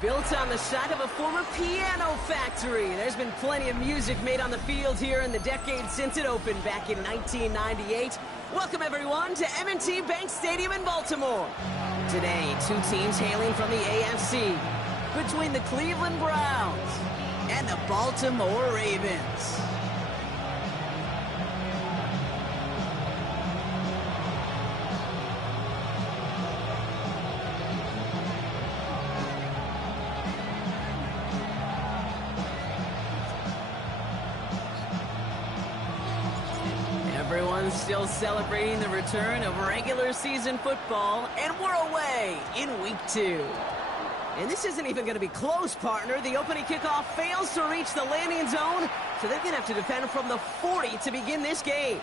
Built on the site of a former piano factory, there's been plenty of music made on the field here in the decade since it opened back in 1998. Welcome everyone to M&T Bank Stadium in Baltimore. Today, two teams hailing from the AFC, between the Cleveland Browns and the Baltimore Ravens. Everyone's still celebrating the return of regular season football, and we're away in week 2. And this isn't even going to be close, partner. The opening kickoff fails to reach the landing zone, so they're going to have to defend from the 40 to begin this game.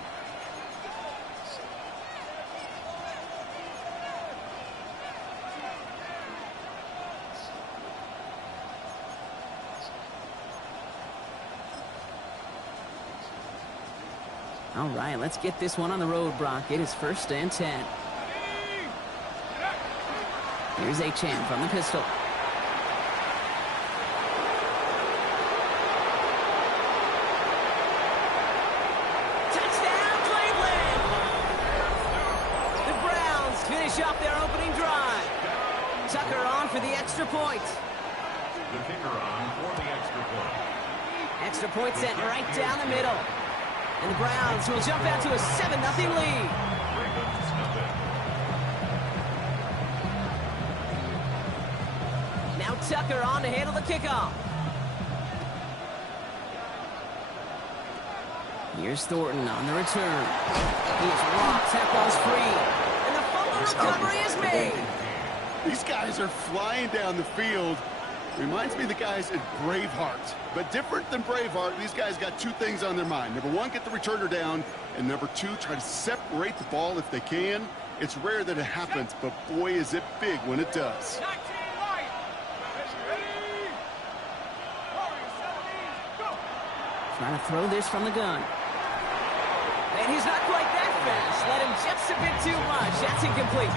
All right, let's get this one on the road, Brock. It is 1st and 10. Here's Achane from the pistol. Touchdown, Cleveland! The Browns finish off their opening drive. Tucker on for the extra point. The kicker on for the extra point. Extra point sent right down the middle. And the Browns will jump out to a 7-0 lead. Now Tucker on to handle the kickoff. Here's Thornton on the return. He is rocked, tackles free. And the fumble recovery is made. These guys are flying down the field. Reminds me of the guys at Braveheart. But different than Braveheart, these guys got two things on their mind. Number one, get the returner down. And number two, try to separate the ball if they can. It's rare that it happens, but boy, is it big when it does. Trying to throw this from the gun. And he's not quite that fast. Let him just a bit too much. That's incomplete.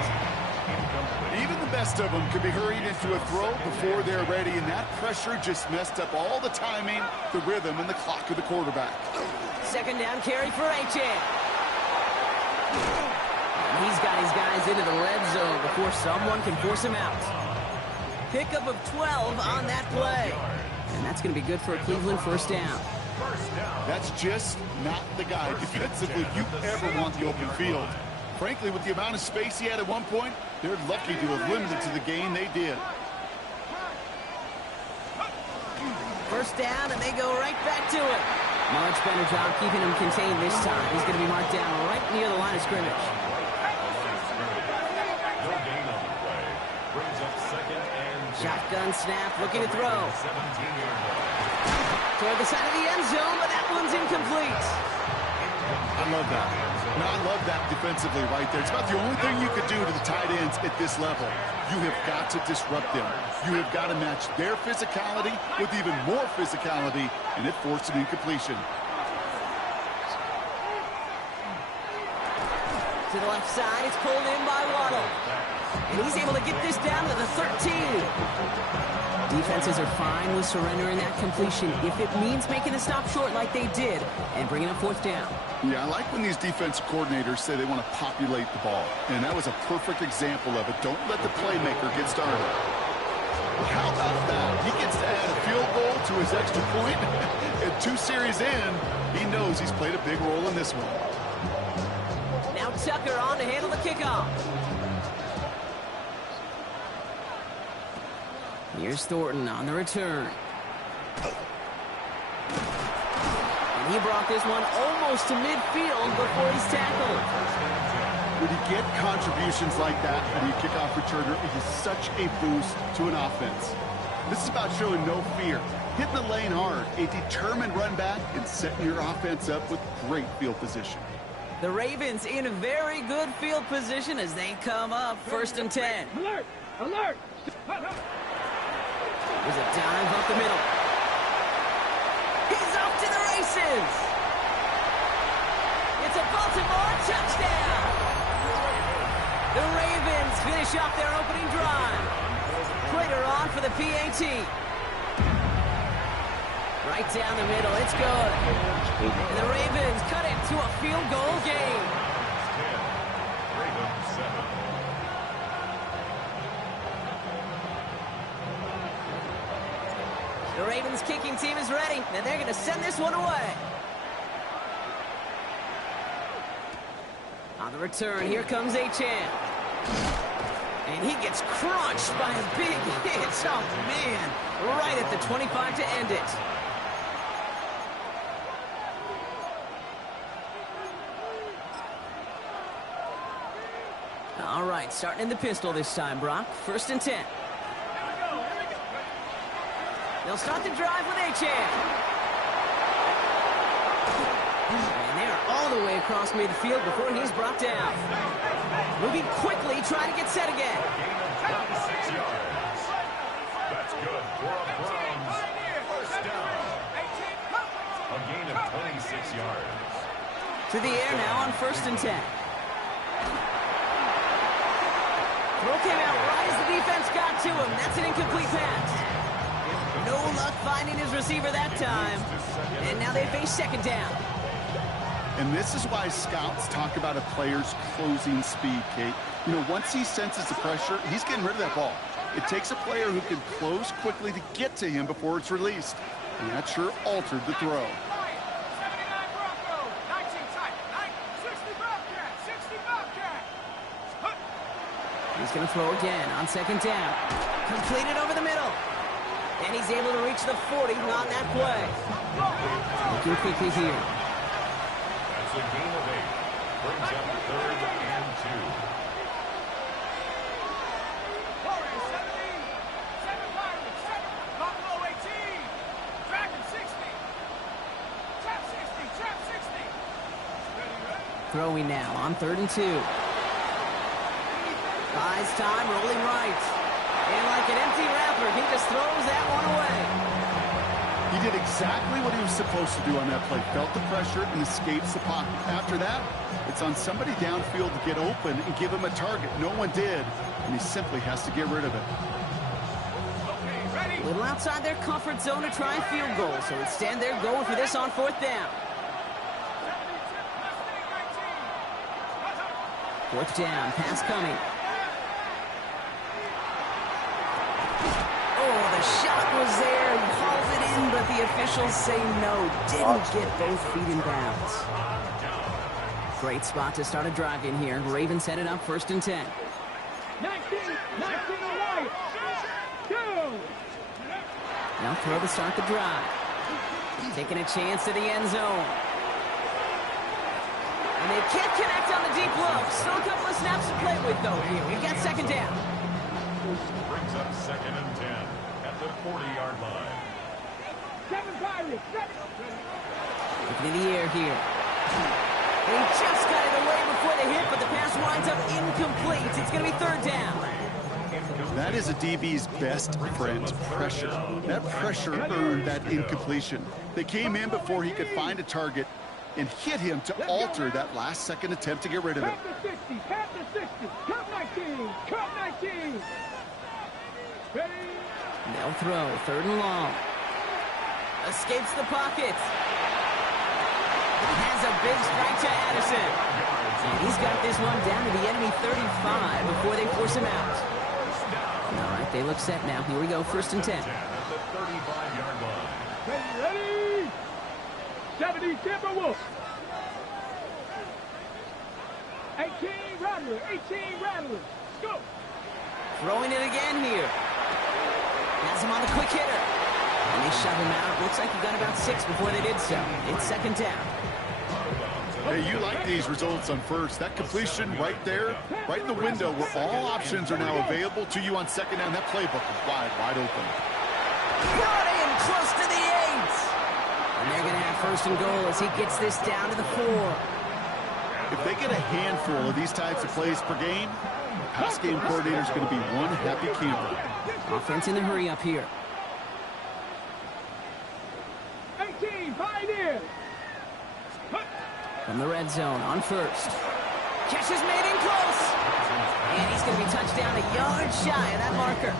Even the best of them could be hurried into a throw before they're ready, and that pressure just messed up all the timing, the rhythm, and the clock of the quarterback. 2nd down carry for Achane. And he's got his guys into the red zone before someone can force him out. Pickup of 12 on that play. And that's going to be good for a Cleveland 1st down. That's just not the guy defensively you ever want the open field. Frankly, with the amount of space he had at one point, they're lucky to have limited to the gain they did. 1st down, and they go right back to it. Much better job keeping him contained this time. He's going to be marked down right near the line of scrimmage. No gain on the play. Brings up 2nd and 10. Shotgun snap, looking to throw. Toward the side of the end zone, but that one's incomplete. I love that. Now, I love that defensively right there. It's about the only thing you could do to the tight ends at this level. You have got to disrupt them. You have got to match their physicality with even more physicality, and it forced an incompletion. To the left side, it's pulled in by Waddle. And he's able to get this down to the 13. Defenses are fine with surrendering that completion if it means making a stop short like they did and bringing up 4th down. Yeah, I like when these defensive coordinators say they want to populate the ball. And that was a perfect example of it. Don't let the playmaker get started. How about that? He gets to add a field goal to his extra point. And 2 series in, he knows he's played a big role in this one. Now Tucker on to handle the kickoff. Here's Thornton on the return. And He brought this one almost to midfield before he's tackled. When you get contributions like that and you kickoff returner, it is such a boost to an offense. This is about showing no fear, hitting the lane hard, a determined run back, and setting your offense up with great field position. The Ravens in a very good field position as they come up 1st and 10. Alert! Alert! There's a dive up the middle. He's off to the races. It's a Baltimore touchdown. The Ravens finish off their opening drive. Later on for the PAT. Right down the middle, it's good. And the Ravens cut it to a field goal game. Ravens 7. The Ravens kicking team is ready, and they're going to send this one away. On the return, here comes Achane. And he gets crunched by a big hit. Oh, man. Right at the 25 to end it. All right, starting in the pistol this time, Brock. 1st and 10. They'll start the drive with Achane. And they're all the way across midfield before he's brought down. Moving quickly, trying to get set again. Gain of 26 yards. That's good for a Browns first down. A gain of 26 yards. To the air now on 1st and 10. Throw came out right as the defense got to him. That's an incomplete pass. No luck finding his receiver that time. And now they face 2nd down. And this is why scouts talk about a player's closing speed, Kate. You know, once he senses the pressure, he's getting rid of that ball. It takes a player who can close quickly to get to him before it's released. And that sure altered the throw. He's going to throw again on 2nd down. Completed over the middle. And he's able to reach the 40 on that play. Looking quickly here. That's a gain of 8. Brings up 3rd and 2. Throwing now on 3rd and 2. Buys time, rolling right. And like an empty wrapper, he just throws that one away. He did exactly what he was supposed to do on that play. Felt the pressure and escapes the pocket. After that, it's on somebody downfield to get open and give him a target. No one did, and he simply has to get rid of it. A little outside their comfort zone to try a field goal, so instead they're going for this on 4th down. 4th down, pass coming. Oh, the shot was there, calls it in, but the officials say no. Didn't get both feet in bounds. Great spot to start a drive in here. Ravens headed up 1st and 10. 19 away. 2. Now throw to start the drive. Taking a chance to the end zone. And they can't connect on the deep look. Still a couple of snaps to play with, though, here. We've got 2nd down. brings up 2nd and 10 at the 40-yard line. 7 Pirates. Looking in the air here. They just got it away before the hit, but the pass winds up incomplete. It's going to be 3rd down. That is a DB's best friend, pressure. That pressure earned that incompletion. They came in before he could find a target and hit him to alter that last-second attempt to get rid of it. Pat the 60, cut 19, cut 19. Ready? They'll throw, 3rd and long. Escapes the pocket. Has a big strike to Addison. And he's got this one down to the enemy 35 before they force him out. All right, they look set now. Here we go, 1st and 10. At the 35-yard line. Ready? 70 Timberwolves. 18 Rattlers. 18 Rattlers. Go. Throwing it again here. Has him on the quick hitter. And they shove him out. Looks like he got about 6 before they did so. It's second down. Hey, you like these results on first. That completion right there, right in the window where all options are now available to you on second down. That playbook is wide open. Brought in close to the 8. And they're going to have first and goal as he gets this down to the 4. If they get a handful of these types of plays per game, the pass game coordinator is going to be one happy camper. Offense in the hurry up here. 18, Pioneers. From the red zone on first. Catch is made in close. And he's going to be touched down a yard shy of that marker.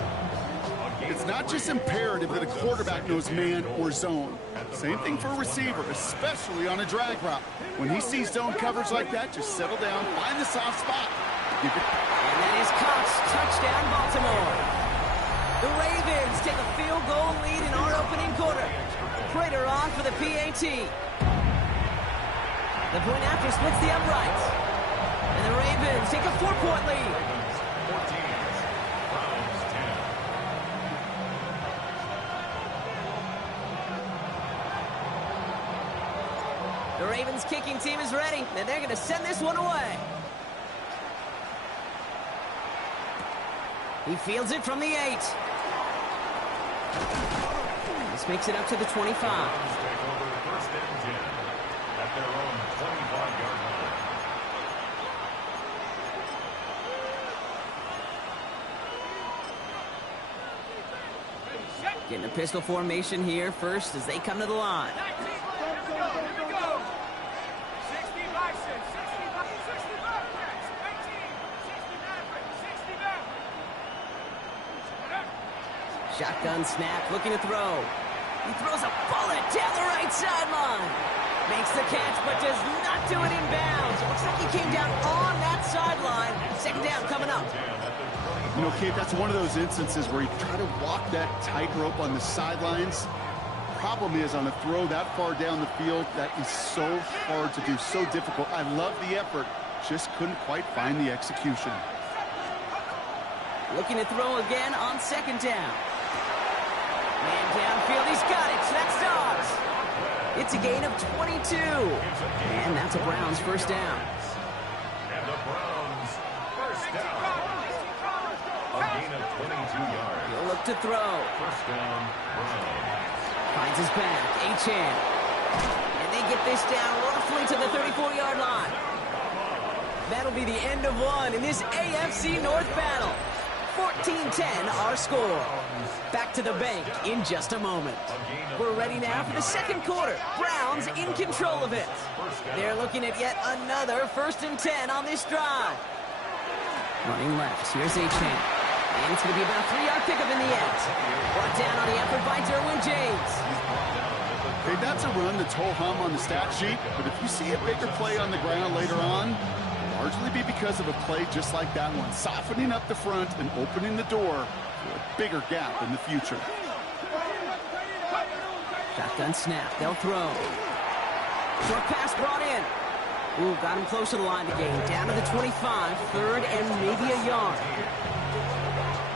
It's not just imperative that a quarterback knows man or zone. Same thing for a receiver, especially on a drag route. When he sees zone coverage like that, just settle down, find the soft spot. And that is Cox. Touchdown, Baltimore. The Ravens take a field goal lead in our opening quarter. Prater on for the PAT. The point after splits the uprights. And the Ravens take a 4-point lead. 14. Browns 10. The Ravens kicking team is ready, and they're going to send this one away. He fields it from the 8. This makes it up to the 25. Browns take over first and 10 at their own 25-yard line. Getting a pistol formation here first as they come to the line. Shotgun snap, looking to throw. He throws a bullet down the right sideline. Makes the catch, but does not do it in bounds. It looks like he came down on that sideline. Second down coming up. You know, Kate, that's one of those instances where you try to walk that tightrope on the sidelines. Problem is, on a throw that far down the field, that is so hard to do, so difficult. I love the effort, just couldn't quite find the execution. Looking to throw again on second down. Man downfield, he's got it. That's Dobbs. It's a gain of 22. And that's a Browns first down. And the Browns first down. A gain of 22 yards. He'll look to throw. First down, Browns. Finds his back. Achane. And they get this down roughly to the 34-yard line. That'll be the end of one in this AFC North battle. 14-10 our score. Back to the bank in just a moment. We're ready now for the second quarter. Browns in control of it. They're looking at yet another 1st and 10 on this drive. Running left. Here's Achane. And it's going to be about a 3-yard pickup in the end. Brought down on the effort by Derwin James. Okay, that's a run that's ho-hum on the stat sheet, but if you see a bigger play on the ground later on, largely be because of a play just like that one, softening up the front and opening the door for a bigger gap in the future. Shotgun snap. They'll throw. Short pass brought in. Ooh, got him close to the line to gain. Down to the 25. 3rd and maybe a yard.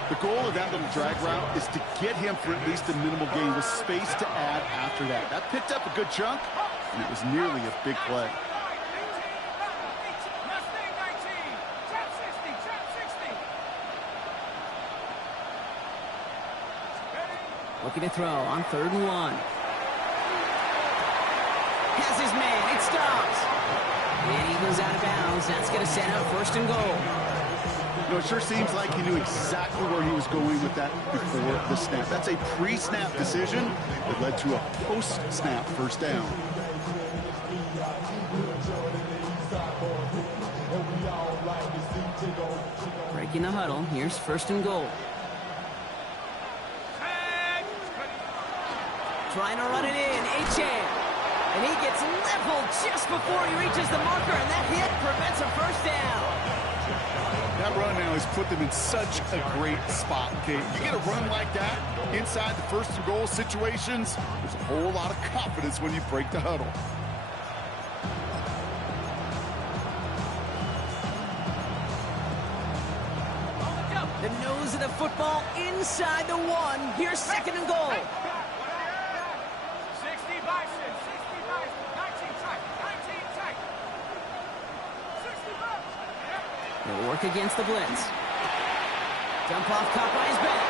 The goal of that little drag route is to get him for at least a minimal gain with space to add after that. That picked up a good chunk, and it was nearly a big play. Looking to throw on 3rd and 1. Has his man. It stops. And he goes out of bounds. That's going to set up 1st and goal. You know, it sure seems like he knew exactly where he was going with that before the snap. That's a pre-snap decision that led to a post-snap first down. Breaking the huddle. Here's 1st and goal. Trying to run it in. Achane. And he gets leveled just before he reaches the marker, and that hit prevents a first down. That run now has put them in such a great spot, okay? You get a run like that inside the 1st and goal situations, there's a whole lot of confidence when you break the huddle. The nose of the football inside the 1. Here's 2nd and goal. He'll work against the blitz. Dump off caught by his back.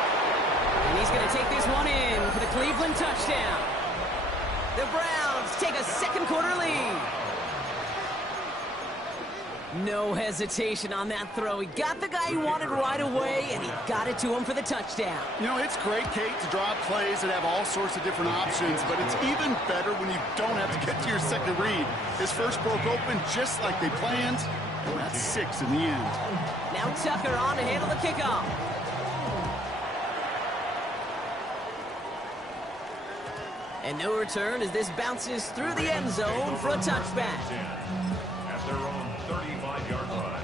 And he's going to take this one in for the Cleveland touchdown. The Browns take a second quarter lead. No hesitation on that throw. He got the guy he wanted right away, and he got it to him for the touchdown. You know, it's great, Kate, to draw up plays that have all sorts of different options, but it's even better when you don't have to get to your second read. His first broke open just like they planned, and that's 6 in the end. Now Tucker on to handle the kickoff. And no return as this bounces through the end zone for a touchback. At their own 35-yard line.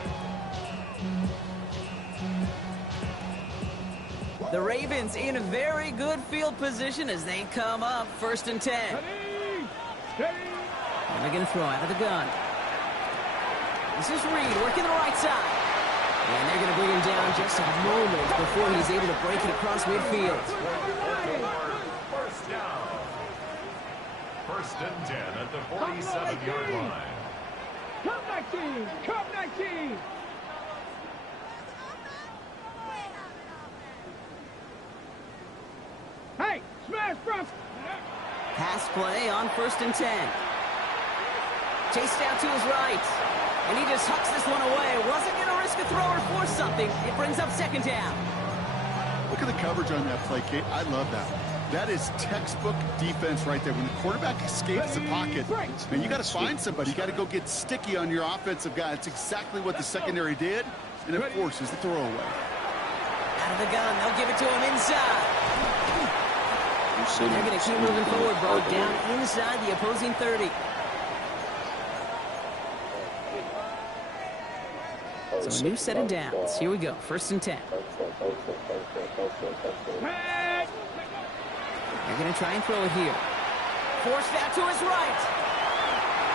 The Ravens in a very good field position as they come up 1st and 10. Ready, steady. And they're going to throw out of the gun. This is Reed working the right side. And they're going to bring him down just a moment before he's able to break it across midfield. First down. 1st and 10 at the 47-yard line. Come 19, come 19. Hey, smash front. Pass play on 1st and 10. Chased out to his right. And he just hucks this one away. Wasn't going to risk a throw or force something. It brings up 2nd down. Look at the coverage on that play, Kate. I love that. That is textbook defense right there. When the quarterback escapes the pocket, man, you got to find somebody. You got to go get sticky on your offensive guy. It's exactly what the secondary did, and it forces the throwaway. Out of the gun. They'll give it to him inside. They're going to keep moving forward, brought down inside the opposing 30. So a new set of downs. Here we go. 1st and 10. They're going to try and throw it here. Forced out to his right.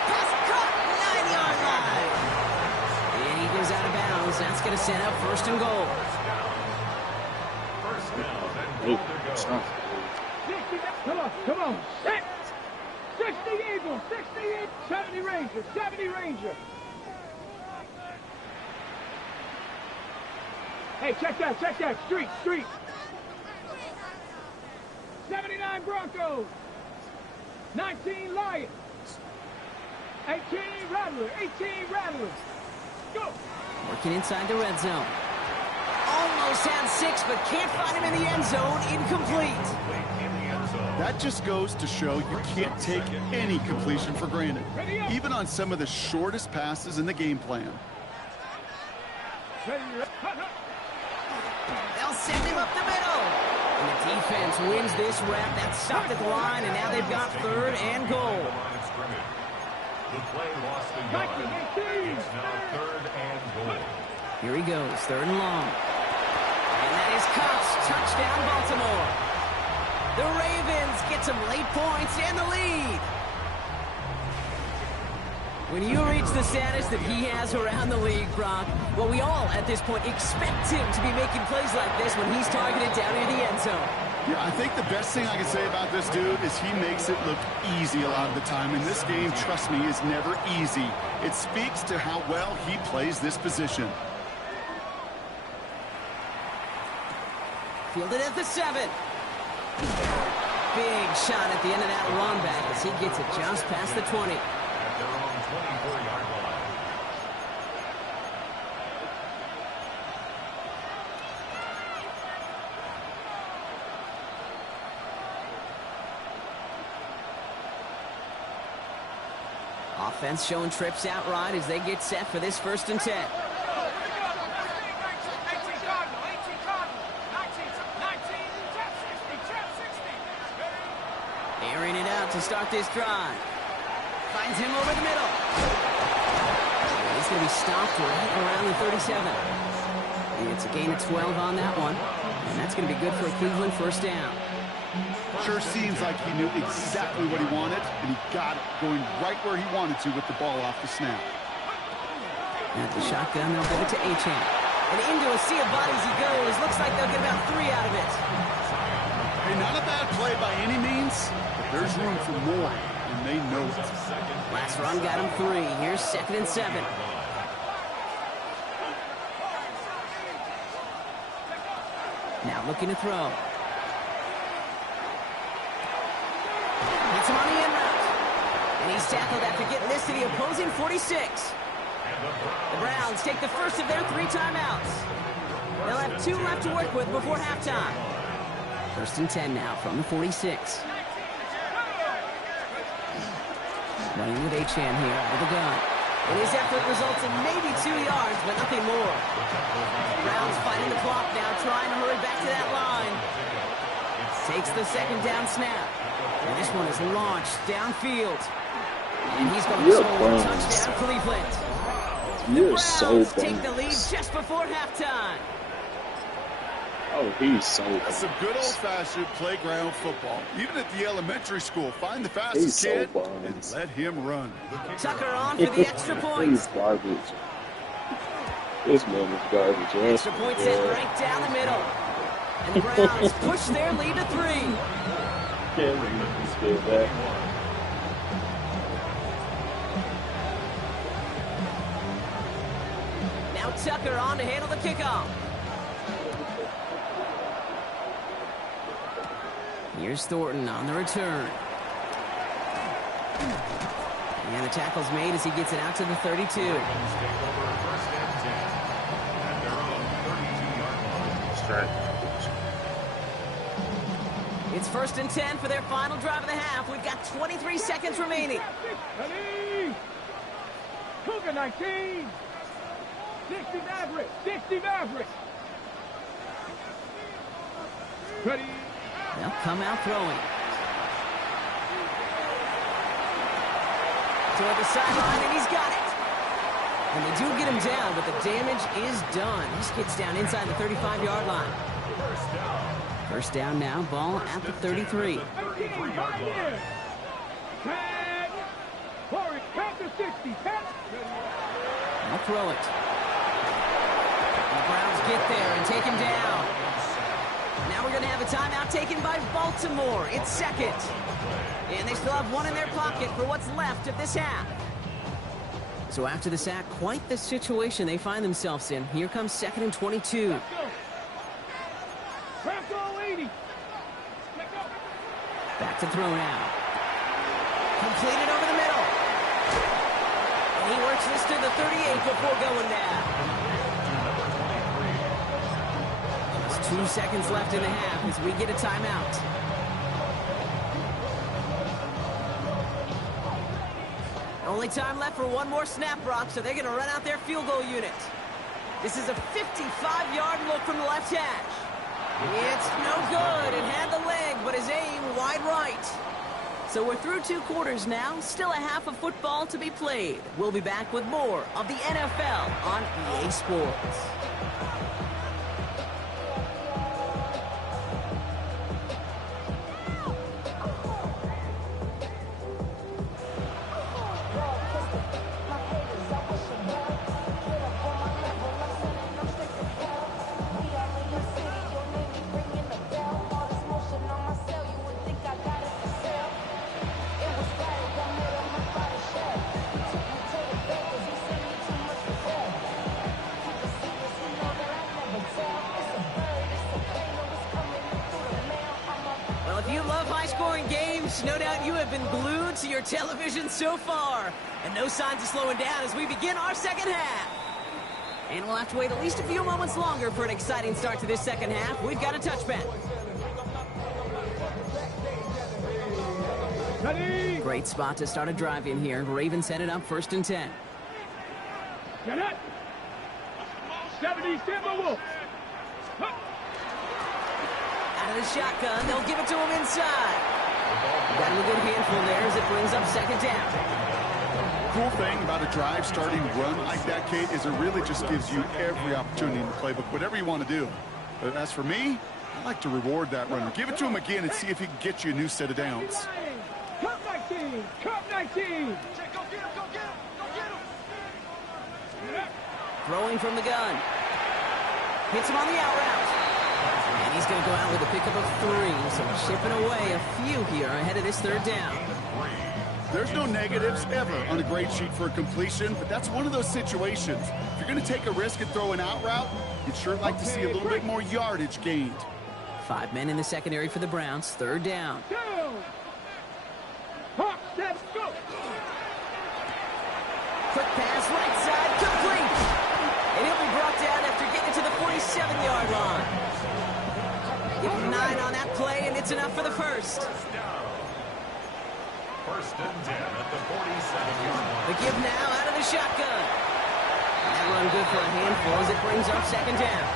Pass caught. 9-yard line. And he goes out of bounds. That's going to set up 1st and goal. First down and goal to go. Come on. 60 Eagles, 60 Eagles, 70 Rangers, 70 Rangers. Hey, check that, street. 79 Broncos, 19 Lions, 18 Rattlers, go! Working inside the red zone. Almost had 6, but can't find him in the end zone. Incomplete. That just goes to show you can't take any completion for granted, even on some of the shortest passes in the game plan. They'll send him up the middle. And the defense wins this rep. That's stopped at the line, and now they've got 3rd and goal. The play lost the yard. It's now 3rd and goal. Here he goes, 3rd and long. And that is Cups. Touchdown, Baltimore. The Ravens get some late points and the lead. When you reach the status that he has around the league, Brock, well, we all at this point expect him to be making plays like this when he's targeted down near the end zone. Yeah, I think the best thing I can say about this dude is he makes it look easy a lot of the time. And this game, trust me, is never easy. It speaks to how well he plays this position. Fielded at the 7. Big shot at the end of that run back as he gets it just past the 20. At their own 24-yard line. Offense showing trips out right as they get set for this 1st and 10. Airing it out to start this drive. Finds him over the middle. And he's going to be stopped right around the 37. And it's a gain of 12 on that one. And that's going to be good for a Cleveland 1st down. Sure seems like he knew exactly what he wanted, and he got it going right where he wanted to with the ball off the snap. At the shotgun, they'll give it to Achane. And into a sea of bodies he goes. Looks like they'll get about 3 out of it. Hey, not a bad play by any means, but there's room for more, and they know it. Last run got him 3. Here's 2nd and 7. Now looking to throw. Hits him on the in route. And he's tackled after getting this to the opposing 46. The Browns take the first of their 3 timeouts. They'll have 2 left to work with before halftime. 1st and 10 now from the 46. Running with Achane here out of the gun. And his effort results in maybe 2 yards, but nothing more. Browns fighting the clock now, trying to hurry back to that line. Takes the 2nd down snap. And this one is launched downfield. And he's going to score a touchdown, Cleveland. You're so bad. Take the lead just before halftime. Oh, he's so bad. That's some good old-fashioned playground football. Even at the elementary school, find the fastest kid and let him run. Tucker on for the extra point. He's garbage. This man is garbage. Extra point set right down the middle. And the Browns push their lead to 3. Can't believe he's still back. Now Tucker on to handle the kickoff. Here's Thornton on the return. And the tackle's made as he gets it out to the 32. It's 1st and 10 for their final drive of the half. We've got 23 seconds remaining. Cougar 19. 60 Mavericks. 60 Mavericks. Ready. They'll come out throwing. Toward the sideline, and he's got it. And they do get him down, but the damage is done. This gets down inside the 35-yard line. First down now, ball at the 33. 10. Forward, count to 60. 10. I'll throw it. The Browns get there and take him down. Now we're going to have a timeout taken by Baltimore. It's 2nd. And they still have 1 in their pocket for what's left of this half. So after the sack, quite the situation they find themselves in. Here comes 2nd and 22. Back to throw now. Completed over the middle. And he works this to the 38 before going down. 2 seconds left in the half as we get a timeout. Only time left for 1 more snap, Brock, so they're going to run out their field goal unit. This is a 55-yard look from the left hash. It's no good. It had the leg, but his aim wide right. So we're through 2 quarters now. Still a half of football to be played. We'll be back with more of the NFL on EA Sports. No doubt you have been glued to your television so far. And no signs of slowing down as we begin our 2nd half. And we'll have to wait at least a few moments longer for an exciting start to this 2nd half. We've got a touchback. Great spot to start a drive in here. Ravens headed up 1st and 10. Get it. 70 Timberwolves. Out of the shotgun, they'll give it to him inside. Got a good handful there as it brings up 2nd down. Cool thing about a drive starting run like that, Kate, is it really just gives you every opportunity in the playbook, whatever you want to do. But as for me, I like to reward that runner. Give it to him again and see if he can get you a new set of downs. Cup 19! Cup 19! Go get him! Go get him! Go get him! Throwing from the gun. Hits him on the out route. And he's going to go out with a pickup of 3, so chipping away a few here ahead of this 3rd down. There's no negatives ever on a grade sheet for a completion, but that's one of those situations. If you're going to take a risk and throw an out route, you'd sure like to see a little bit more yardage gained. 5 men in the secondary for the Browns. 3rd down. Hawk, let's go. Quick pass, right side, complete. And he'll be brought down after getting to the 47-yard line. Give him 9 on that play, and it's enough for the first. First and 10 at the 47-yard line. The give now out of the shotgun. That run good for a handful as it brings up 2nd down.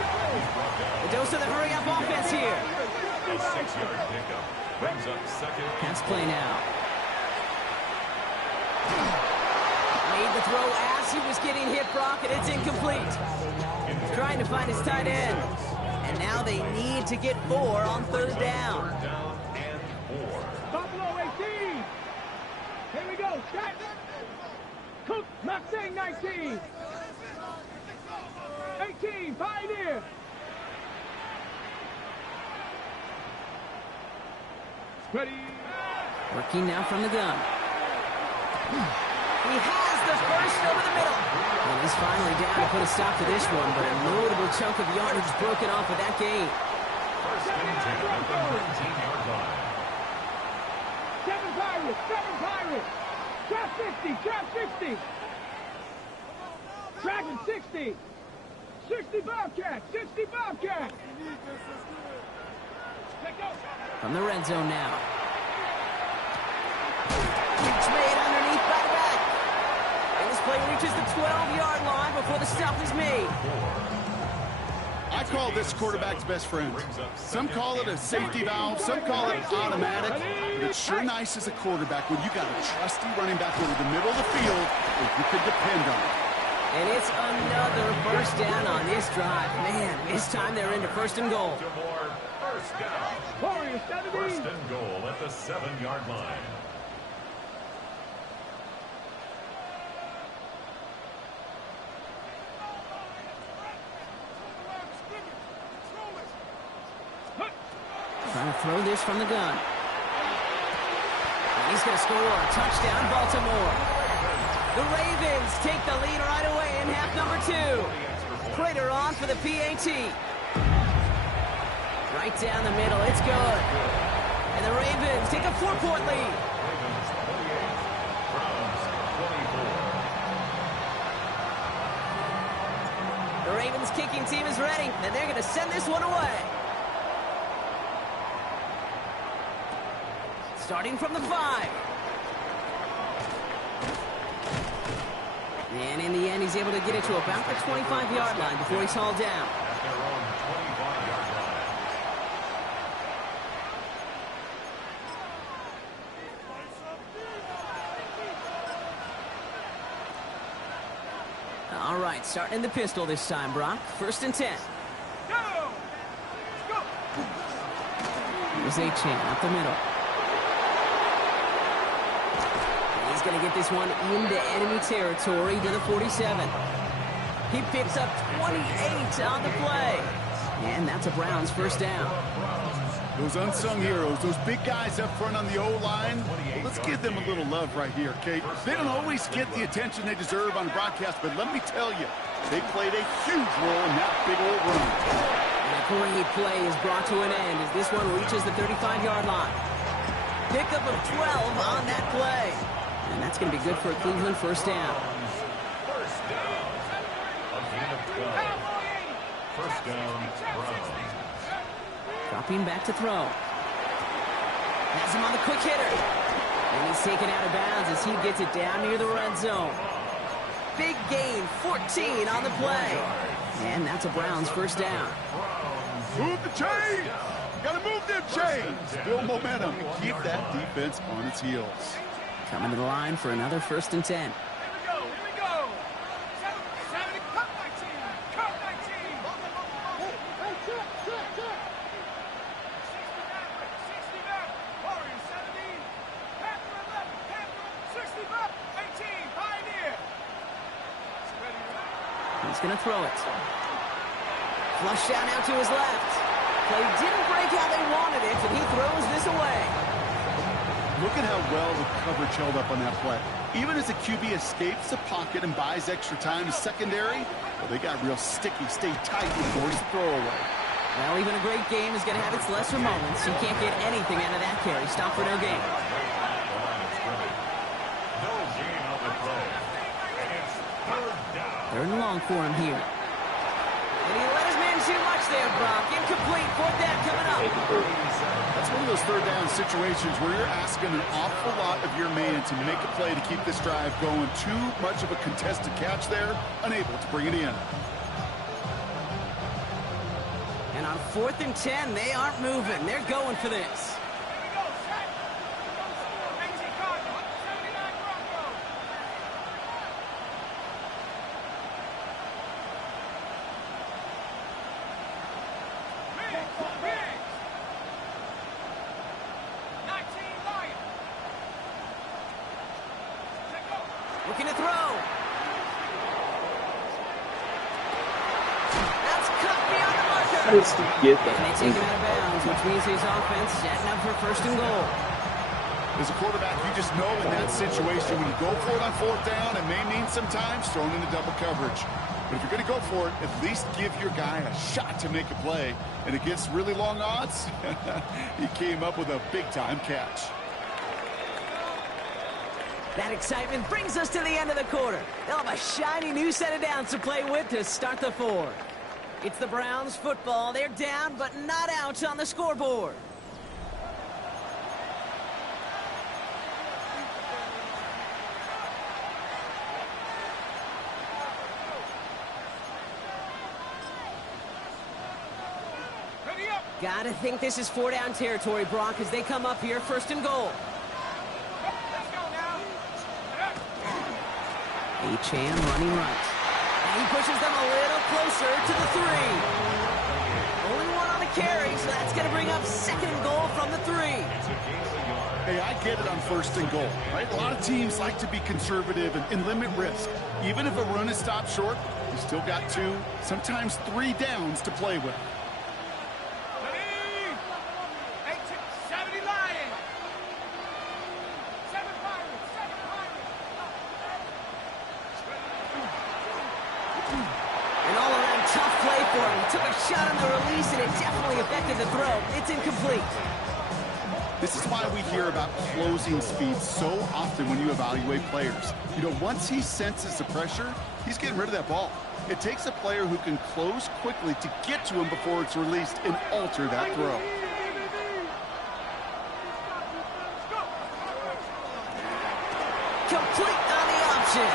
The dose of the hurry-up offense here. A 6-yard pickup brings up 2nd. Pass play now. Made the throw as he was getting hit, Brock, and it's incomplete. Trying to find his tight end. And now they need to get 4 on 3rd down. Down and 4. Buffalo 18. Here we go. Set. Cook, Mustang 19. 18, Pioneer. Ready. Working now from the gun. He has the first over the middle. And he's finally down to put a stop to this one, but a notable chunk of yardage broken off with that gain. First and 10 at the 13-yard line. 7 Pirates, 7 Pirates. Trap 50, trap 50. Dragon 60. 60 Bobcat, 60 Bobcat. From the red zone now. It's made underneath by the back. And this play reaches the 12-yard line before the stop is made. I call this quarterback's best friend. Some call it a safety valve, some call it automatic, but it's sure nice as a quarterback when you got a trusty running back over the middle of the field that you can depend on. And it's another first down on this drive. Man, this time they're into 1st and goal. First down. Warriors 17. First and goal at the 7-yard line. Trying to throw this from the gun. And he's going to score a touchdown, Baltimore. The Ravens take the lead right away in half number 2. Prater on for the PAT. Right down the middle, it's good. And the Ravens take a 4-point lead. Ravens 28, Browns 24. The Ravens kicking team is ready, and they're going to send this one away. Starting from the 5. And in the end, he's able to get it to about the 25-yard line before he's hauled down. At their own 25-yard line. All right, starting in the pistol this time, Brock. 1st and 10. Go! Go! Here's A-Chain up the middle. He's going to get this one into enemy territory to the 47. He picks up 28 on the play. And that's a Browns 1st down. Those unsung heroes, those big guys up front on the O-line, let's give them a little love right here, Kate. They don't always get the attention they deserve on the broadcast, but let me tell you, they played a huge role in that big old run. And a great play is brought to an end as this one reaches the 35-yard line. Pickup of 12 on that play. And that's going to be good for a Cleveland 1st down. First down. A gain of 12. First down, Browns. Dropping back to throw. Has him on the quick hitter. And he's taken out of bounds as he gets it down near the red zone. Big gain, 14 on the play. And that's a Browns 1st down. Move the chains! Gotta move them chains! Build momentum. Keep that defense on its heels. Coming to the line for another 1st and 10. Here we go, here we go. 70, cut 19, cut 19. Hey, check. 60 back, Warriors 17. Panther 11, Panther 60 back, 18, Pioneer. He's going to throw it. Flush down out to his left. Play didn't break how they wanted it, and he throws this away. Look at how well the coverage held up on that play. Even as the QB escapes the pocket and buys extra time to secondary, well, they got real sticky, stay tight before his throwaway. Well, even a great game is going to have its lesser moments. You can't get anything out of that carry. Stop for no gain. No gain on the play. And it's third down. Third and long for him here. And he let his man too much there, Brock. Incomplete. Fourth down coming up. That's one of those third down situations where you're asking an awful lot of your man to make a play to keep this drive going. Too much of a contested catch there, unable to bring it in. And on 4th and 10, they aren't moving. They're going for this. Looking to throw. That's cut beyond the marker. How does he get And they that? take him out of bounds, which means his offense setting up for 1st and goal. As a quarterback, you just know in that situation when you go for it on 4th down, it may mean sometimes thrown into double coverage. But if you're going to go for it, at least give your guy a shot to make a play. And against really long odds, he came up with a big-time catch. That excitement brings us to the end of the quarter. They'll have a shiny new set of downs to play with to start the 4th. It's the Browns football. They're down, but not out on the scoreboard. Gotta think this is 4-down territory, Brock, as they come up here 1st and goal. Achane running right. And he pushes them a little closer to the 3. Only one on the carry, so that's going to bring up 2nd and goal from the 3. Hey, I get it on 1st and goal, right? A lot of teams like to be conservative and limit risk. Even if a run is stopped short, you still got 2, sometimes 3 downs to play with. Took a shot on the release, and it definitely affected the throw. It's incomplete. This is why we hear about closing speed so often when you evaluate players. You know, once he senses the pressure, he's getting rid of that ball. It takes a player who can close quickly to get to him before it's released and alter that throw. Complete on the option.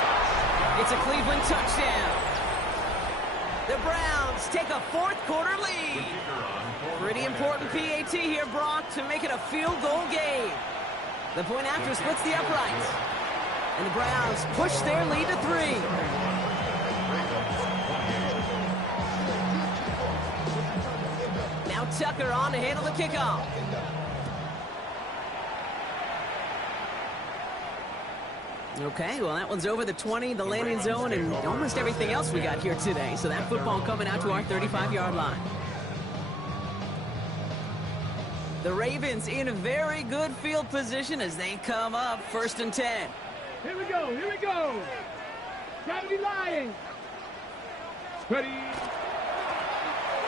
It's a Cleveland touchdown. The Browns take a 4th quarter lead. Pretty important PAT here, Brock, to make it a field goal game. The point after splits the uprights. And the Browns push their lead to 3. Now Tucker on to handle the kickoff. Okay, well, that one's over the 20, the landing zone, and almost everything else we got here today. So that football coming out to our 35-yard line. The Ravens in a very good field position as they come up 1st and 10. Here we go, here we go. 70 Lions. Ready.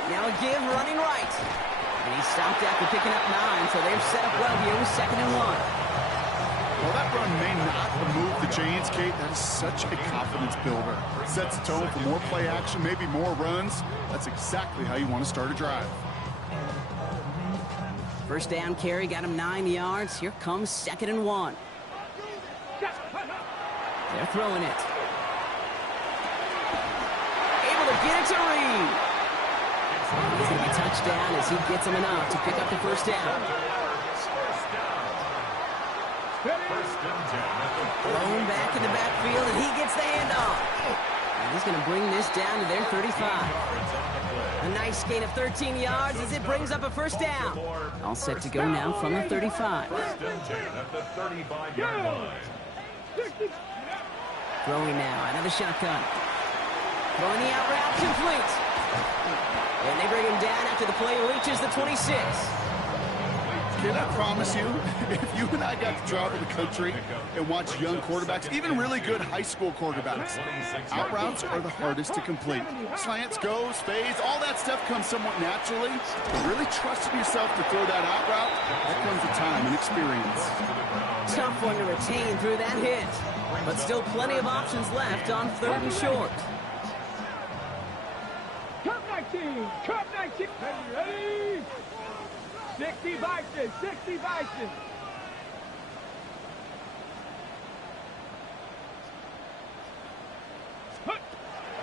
Now a give running right. And he stopped after picking up 9, so they're set up well here with 2nd and 1. Well, that run may not remove the chains, Kate. That is such a confidence builder. It sets the tone for more play action, maybe more runs. That's exactly how you want to start a drive. 1st down carry got him 9 yards. Here comes 2nd and 1. They're throwing it. Able to get it to Reed. He's going to be touchdown as he gets him enough to pick up the 1st down. Thrown back in the backfield, and he gets the handoff. And he's going to bring this down to their 35. A nice gain of 13 yards as it brings up a 1st down. All set to go now from the 35. Throwing now, out of the shotgun. Throwing the out route, complete. And they bring him down after the play reaches the 26. Can I promise you, if you and I got to travel the country and watch young quarterbacks, even really good high school quarterbacks, out routes are the hardest to complete. Slants, goes, fades, all that stuff comes somewhat naturally, but really trusting yourself to throw that out route, that comes with time and experience. Tough one to retain through that hit, but still plenty of options left on 3rd and short. Cut 19, cut 19. Ready? 60 Bison, 60 Bison.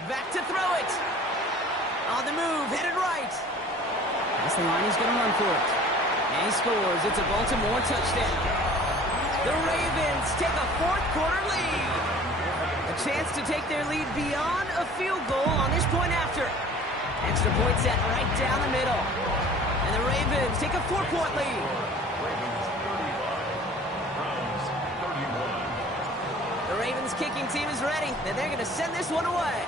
Back to throw it. On the move, headed right. That's the line, he's going to run for it. And he scores. It's a Baltimore touchdown. The Ravens take a 4th quarter lead. A chance to take their lead beyond a field goal on this point after. Extra point set right down the middle. And the Ravens take a 4-point lead. Ravens 35, Browns 31. The Ravens kicking team is ready, and they're going to send this one away.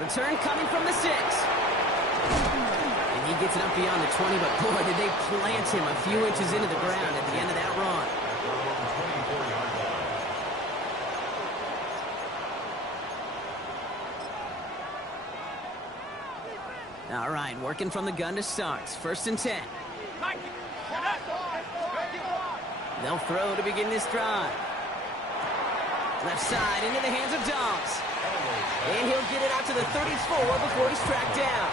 Return coming from the 6. And he gets it up beyond the 20, but boy, did they plant him a few inches into the ground at the end of that run. 24-yard line. All right, working from the gun to start. 1st and 10. They'll throw to begin this drive. Left side into the hands of Dobbs. And he'll get it out to the 34 before he's tracked down.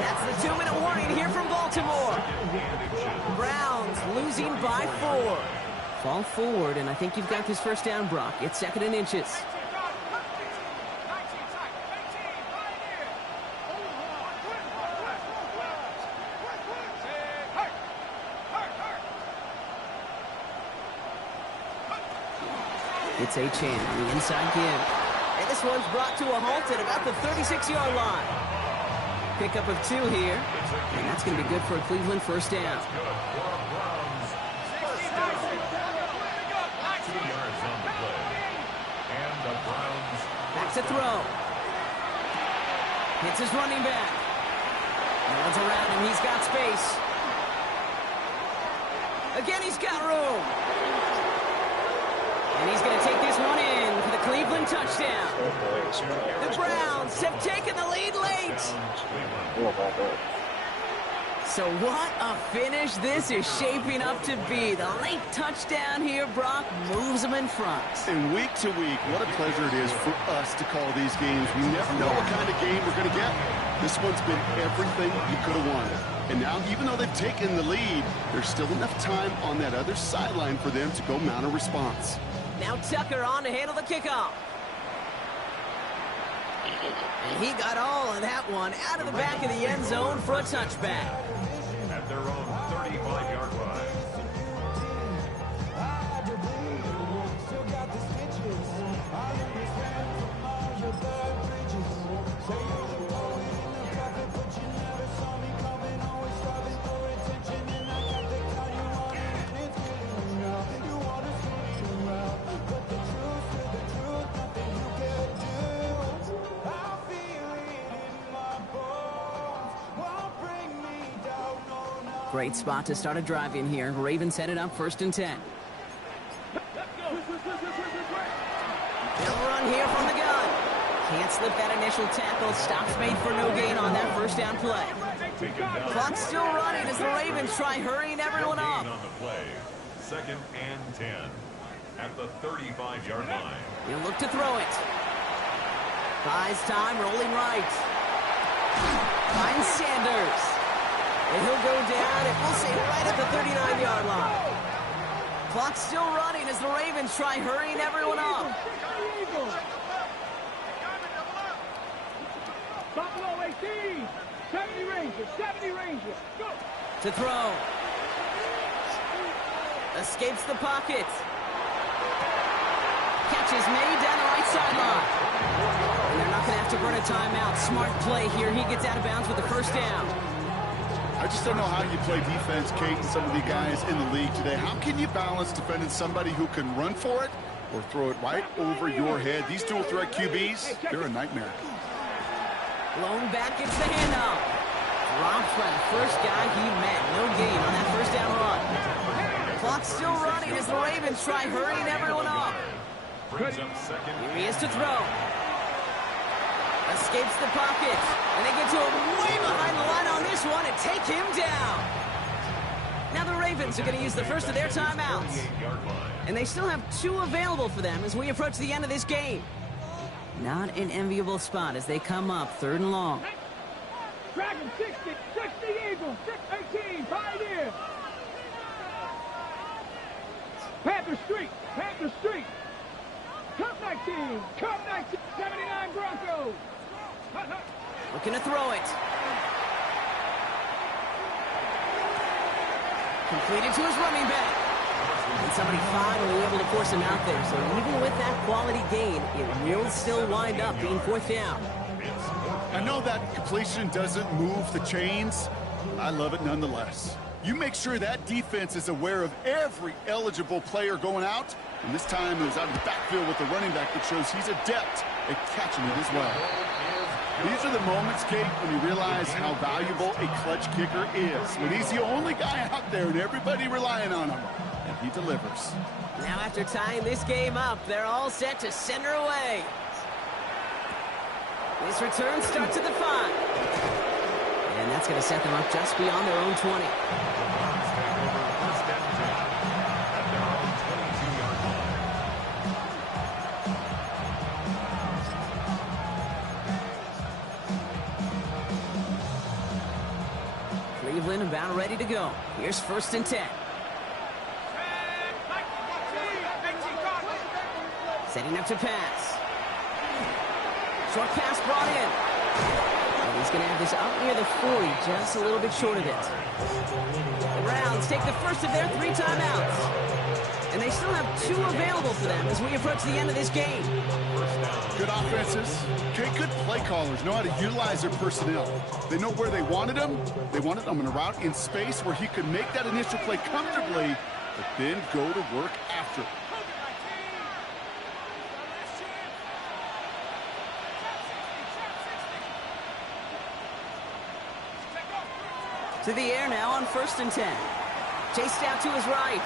That's the 2-minute warning here from Baltimore. Browns losing by 4. Fall forward, and I think you've got this 1st down, Brock. It's 2nd and inches. It's Achane on the inside give. And this one's brought to a halt at about the 36-yard line. Pickup of 2 here. And that's going to be good for a Cleveland 1st down. 2 yards on the play. And the Browns Back to throw. Hits his running back. No one's around him. He's got space. Again, he's got room. And he's going to take this one in for the Cleveland touchdown. The Browns have taken the lead late. So what a finish this is shaping up to be. The late touchdown here, Brock, moves them in front. And week to week, what a pleasure it is for us to call these games. We never know what kind of game we're going to get. This one's been everything you could have wanted. And now, even though they've taken the lead, there's still enough time on that other sideline for them to go mount a response. Now Tucker on to handle the kickoff. And he got all of that one out of the back of the end zone for a touchback. at their own 35-yard line. Great spot to start a drive in here. Ravens headed up 1st and 10. They'll run here from the gun. Can't slip that initial tackle. Stops made for no gain on that first down play. Clock's still running as the Ravens try hurrying everyone up. On the play, 2nd and 10 at the 35-yard line. He'll look to throw it. Buys time, rolling right. Finds Sanders. And he'll go down, and we'll say right at the 39-yard line. Clock's still running as the Ravens try hurrying everyone up. Buffalo 18, 70 Rangers, 70 Rangers, go! To throw. Escapes the pocket. Catch is made down the right sideline. And they're not going to have to burn a timeout. Smart play here. He gets out of bounds with the first down. I just don't know how you play defense, Kate, and some of the guys in the league today. How can you balance defending somebody who can run for it or throw it right over your head? These dual threat QBs, they're a nightmare. Blown back, gets the handoff. Dropped by the first guy he met. No gain on that first down run. Clock's still running as the Ravens try hurrying everyone up. Brings up second. Here he is to throw. Escapes the pocket. And they get to him way behind the line on this one and take him down. Now the Ravens are going to use the first of their timeouts. 28-yard line. And they still have 2 available for them as we approach the end of this game. Not an enviable spot as they come up 3rd and long. Dragon 60, 60 Eagles, 18, Pioneer. Panther Street, Panther Street. Cup 19, Cup 19, 79 Broncos. Looking to throw it. Completed to his running back. And somebody finally able to force him out there. So even with that quality gain, it will still wind up being 4th down. I know that completion doesn't move the chains. I love it nonetheless. You make sure that defense is aware of every eligible player going out. And this time it was out of the backfield with the running back that shows he's adept at catching it as well. These are the moments, Kate, when you realize how valuable a clutch kicker is. When he's the only guy out there and everybody relying on him. And he delivers. Now after tying this game up, they're all set to send her away. This return starts at the 5. And that's going to set them up just beyond their own 20. Cleveland about ready to go. Here's 1st and 10. Setting up to pass. Short pass brought in. And he's going to have this up near the 40, just a little bit short of it. The Browns take the first of their 3 timeouts. And they still have 2 available for them as we approach the end of this game. Good offenses. Okay, good play callers know how to utilize their personnel. They know where they wanted them. They wanted them in a route in space where he could make that initial play comfortably, but then go to work after. To the air now on 1st and 10. Chased out to his right.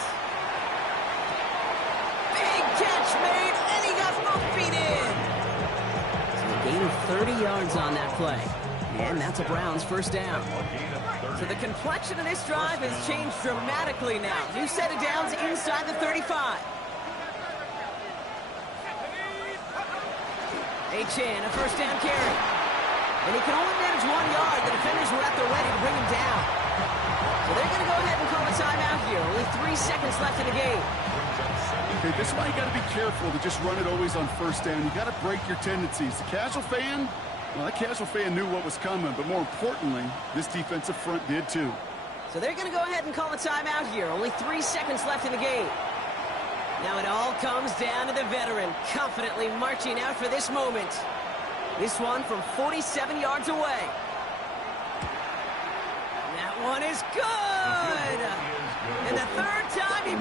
Big catch made, and he got both feet in. So a gain of 30 yards on that play. And that's a Browns 1st down. So the complexion of this drive has changed dramatically now. New set of downs inside the 35. Achan, a 1st down carry. And he can only manage 1 yard. The defenders were at the ready to bring him down. So they're going to go ahead and call a timeout here. Only 3 seconds left in the game. Okay, this is why you got to be careful to just run it always on 1st down. You got to break your tendencies. The casual fan, well, that casual fan knew what was coming, but more importantly, this defensive front did too. So they're going to go ahead and call a timeout here. Only 3 seconds left in the game. Now it all comes down to the veteran, confidently marching out for this moment. This one from 47 yards away. That one is good. And the 3rd time he